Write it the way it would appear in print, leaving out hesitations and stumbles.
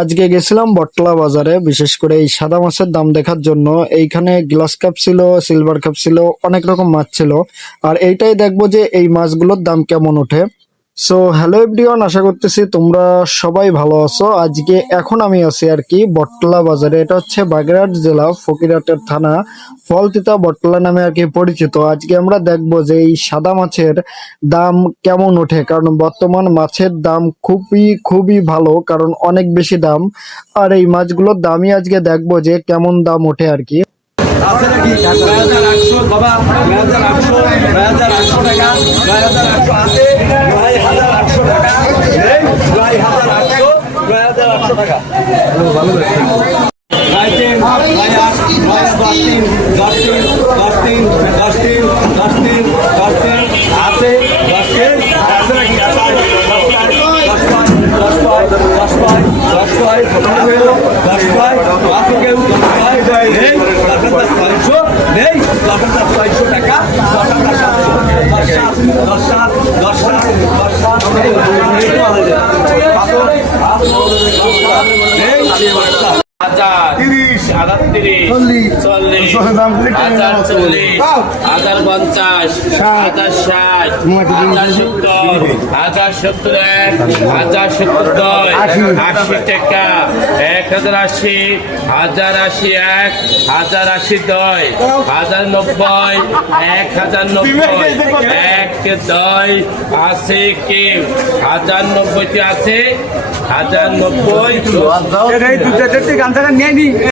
আজকে গেছিলাম বটতলা বাজারে, বিশেষ করে এই সাদা মাছের দাম দেখার জন্য। এইখানে গ্লাস কাপ ছিল, সিলভার কাপ ছিল, অনেক রকম মাছ ছিল। আর এইটাই দেখবো যে এই মাছগুলোর দাম কেমন ওঠে। সো হ্যালো এভরিওয়ান, আশা করতেছি তোমরা সবাই ভালো আছো। আজকে এখন আমি আছি আর কি বটতলা বাজারে। এটা হচ্ছে বাগেরহাট জেলা, ফকিরহাটের থানা, ফলতিতা বটতলা নামে আর কি পরিচিত। আজকে আমরা দেখবো যে এই সাদা মাছের দাম কেমন ওঠে, কারণ বর্তমান মাছের দাম খুবই খুবই ভালো, কারণ অনেক বেশি দাম। আর এই মাছগুলোর দামই আজকে দেখবো যে কেমন দাম ওঠে আর কি। আছে নাকি ৯,৮০০ বাবা, ৯,৮০০, ৯,৮০০ টাকা, ৯,৮০০ আছে, ৯,৮০০ টাকা, নেই ৯,৮০০, ৯,৮০০ টাকা। রাইটেন ৯,৮০০, ৯,১০ আছে, 10 আছে নাকি? আছে 10 আছে কেউ? 10 নেই, 600 নেই, 600 টাকা, 1090 আছে 1090